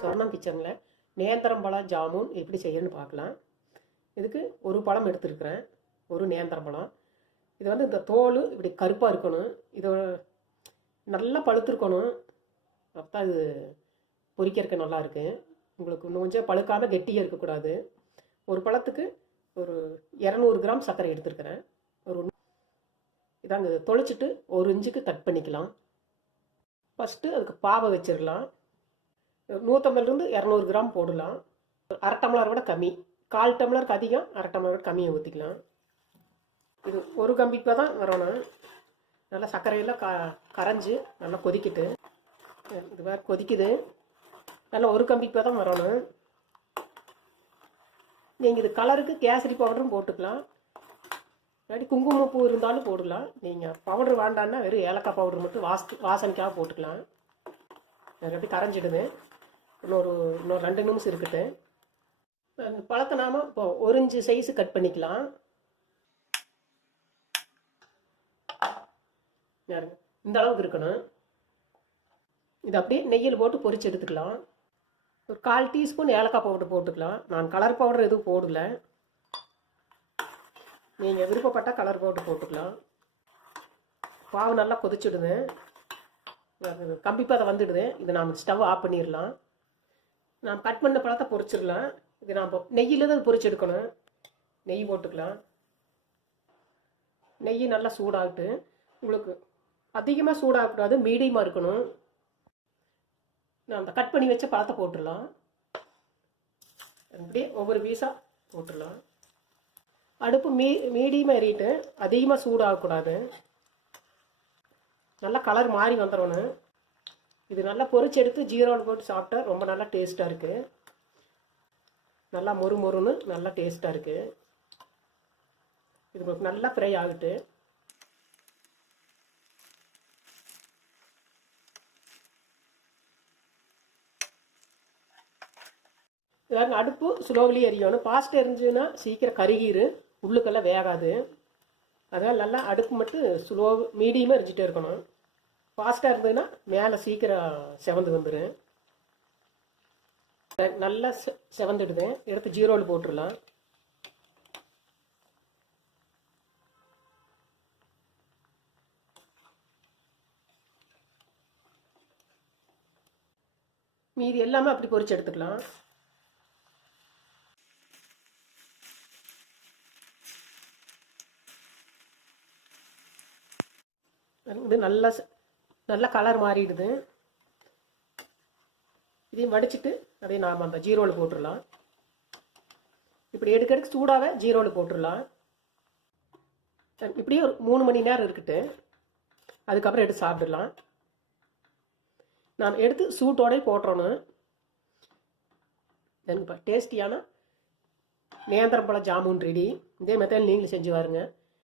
சொர்ணம் கிச்சனில் நேந்திரம் பழம் ஜாமுன் எப்படி செய்யணும்னு பார்க்கலாம். இதுக்கு ஒரு பழம் எடுத்துருக்கிறேன், ஒரு நேந்திரம் பழம். இது வந்து இந்த தோல் இப்படி கருப்பாக இருக்கணும், இது நல்லா பழுத்திருக்கணும், அப்போ தான் இது பொரிக்கிறதுக்கு நல்லா இருக்குது. உங்களுக்கு இன்னும் கொஞ்சம் பழுக்காமல் கெட்டியாக இருக்கக்கூடாது. ஒரு பழத்துக்கு ஒரு 200 கிராம் சர்க்கரை எடுத்துருக்கிறேன். ஒரு இதாங்க தொளிச்சிட்டு 1 இன்ச்சுக்கு கட் பண்ணிக்கலாம். ஃபஸ்ட்டு அதுக்கு பாவை வச்சிடலாம். 150லேருந்து 200 கிராம் போடலாம். அரை டம்ளர் விட கம்மி, 1/4 டம்ளருக்கு அதிகம், அரை டம்ளர் விட கம்மியை ஊற்றிக்கலாம். இது ஒரு கம்பிப்பா தான் வரணும். நல்லா சர்க்கரையெல்லாம் கரைஞ்சி நல்லா கொதிக்கிட்டு, இது வேறு கொதிக்குது, நல்லா ஒரு கம்பிப்பா தான் வரணும். நீங்கள் இது கலருக்கு கேசரி பவுடரும் போட்டுக்கலாம், இல்லாட்டி குங்குமப்பூ இருந்தாலும் போடலாம். நீங்கள் பவுடர் வேண்டான்னா வெறும் ஏலக்காய் பவுடர் மட்டும் வாசனைக்காக போட்டுக்கலாம். எப்படி கரைஞ்சிடுது. இன்னொரு 2 நிமிஷம் இருக்குது. பழத்தை நாம் இப்போ 1 இன்ச்சு சைஸு கட் பண்ணிக்கலாம். இந்த அளவுக்கு இருக்கணும். இது அப்படியே நெய்யில் போட்டு பொரிச்சு எடுத்துக்கலாம். ஒரு 1/4 டீஸ்பூன் ஏலக்காய் பவுடர் போட்டுக்கலாம். நான் கலர் பவுடர் எதுவும் போடல, நீங்கள் விருப்பப்பட்டால் கலர் பவுடர் போட்டுக்கலாம். பாவு நல்லா கொதிச்சுடுது, கம்பிப்பாதை வந்துடுது. இது நாம் ஸ்டவ் ஆஃப் பண்ணிடலாம். நாம் கட் பண்ண பழத்தை பொரிச்சிடலாம். இது நாம் நெய்யில் தான் பொரிச்சு எடுக்கணும். நெய் போட்டுக்கலாம். நெய் நல்லா சூடாகிட்டு, உங்களுக்கு அதிகமாக சூடாகக்கூடாது, மீடியமாக இருக்கணும். நான் அந்த கட் பண்ணி வச்ச பழத்தை போட்டுடலாம். அப்படியே ஒவ்வொரு பீஸாக போட்டுடலாம். அடுப்பு மீடியமாக எறிட்டு, அதிகமாக சூடாகக்கூடாது. நல்லா கலர் மாறி வந்துடணும். இது நல்லா பொரிச்சு எடுத்து ஜீரோவில் போட்டு சாப்பிட்டா ரொம்ப நல்லா டேஸ்ட்டாக இருக்குது. நல்லா மொறு மொறுன்னு நல்லா டேஸ்ட்டாக இருக்குது. இது உங்களுக்கு நல்லா ஃப்ரை ஆகிட்டு, இதாங்க அடுப்பு ஸ்லோவிலி எரியணும். ஃபாஸ்ட்டாக எரிஞ்சுன்னா சீக்கிரம் கருகிரு, உள்ளுக்கெல்லாம் வேகாது. அதனால் நல்லா அடுப்பு மட்டும் மீடியமாக எரிஞ்சிட்டே இருக்கணும். ஃபாஸ்ட்டாக இருந்ததுன்னா மேலே சீக்கிரம் செவந்து வந்துடும். நல்லா செவந்துடுது, எடுத்து ஜீரோவில் போட்டுடலாம். மீதி எல்லாமே அப்படி பொரிச்சு எடுத்துக்கலாம். இது நல்லா கலர் மாறிடுது. இதையும் வடிச்சிட்டு அதையும் நாம் அந்த ஜீரோவில் போட்டுடலாம். இப்படி எடுக்கிறதுக்கு சூடாக ஜீரோவில் போட்டுடலாம். இப்படியே ஒரு 3 மணி நேரம் இருக்கட்டு, அதுக்கப்புறம் எடுத்து சாப்பிடலாம். நாம் எடுத்து சூட்டோடய போட்டுறணும். இப்போ டேஸ்டியான நேந்திரம் பழம் ஜாமுன் ரெடி. இதே மெத்தடில் நீங்களும் செஞ்சு பாருங்க.